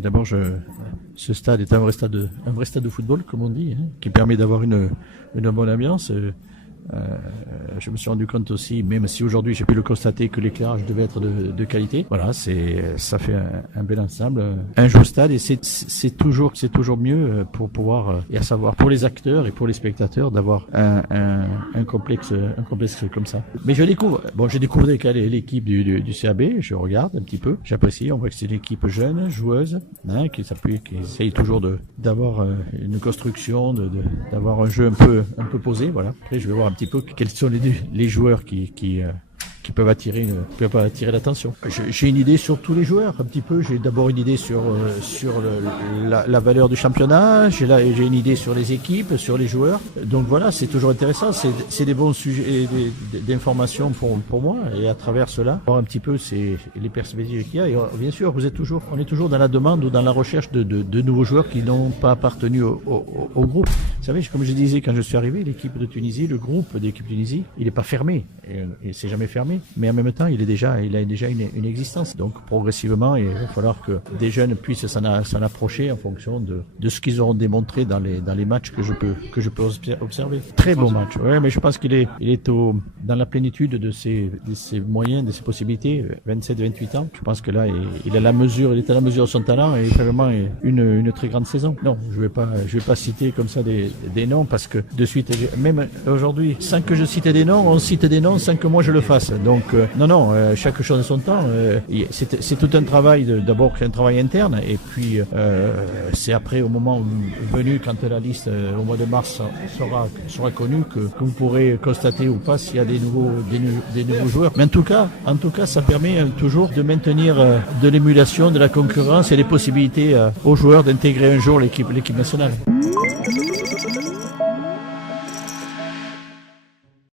D'abord, ce stade est un vrai stade de football, comme on dit, qui permet d'avoir une bonne ambiance. Je me suis rendu compte aussi, même si aujourd'hui j'ai pu le constater, que l'éclairage devait être de qualité. Voilà, ça fait un bel ensemble, un jeu stade, et c'est toujours mieux pour pouvoir, et à savoir pour les acteurs et pour les spectateurs, d'avoir un complexe comme ça. Mais je découvre l'équipe du CAB, je regarde un petit peu, j'apprécie, on voit que c'est une équipe jeune, joueuse, qui essaye toujours d'avoir une construction, d'avoir un jeu un peu posé, voilà. Après, je vais voir un petit peu quels sont les joueurs qui peuvent attirer l'attention. J'ai une idée sur tous les joueurs, un petit peu. J'ai d'abord une idée sur la valeur du championnat. J'ai une idée sur les équipes, sur les joueurs. Donc voilà, c'est toujours intéressant. C'est des bons sujets d'information pour moi. Et à travers cela, voir un petit peu les perspectives qu'il y a. Et bien sûr, on est toujours dans la demande ou dans la recherche de nouveaux joueurs qui n'ont pas appartenu au groupe. Vous savez, comme je disais quand je suis arrivé, l'équipe de Tunisie, le groupe d'équipe de Tunisie, il n'est pas fermé. Et c'est jamais fermé. Mais en même temps, il a déjà une existence. Donc progressivement, il va falloir que des jeunes puissent s'en approcher en fonction de ce qu'ils auront démontré dans les matchs que je peux observer. Très bon match. Ouais, mais je pense qu'il est dans la plénitude de ses moyens, de ses possibilités. 27-28 ans. Je pense que là, il est à la mesure de son talent, et vraiment une très grande saison. Non, je vais pas citer comme ça des noms, parce que de suite, même aujourd'hui, sans que je cite des noms, on cite des noms sans que moi je le fasse. Donc chaque chose a son temps. C'est tout un travail, d'abord un travail interne, et puis c'est après, au moment venu, quand la liste au mois de mars sera connue, que vous pourrez constater ou pas s'il y a des nouveaux joueurs. Mais en tout cas, ça permet toujours de maintenir de l'émulation, de la concurrence et des possibilités aux joueurs d'intégrer un jour l'équipe nationale.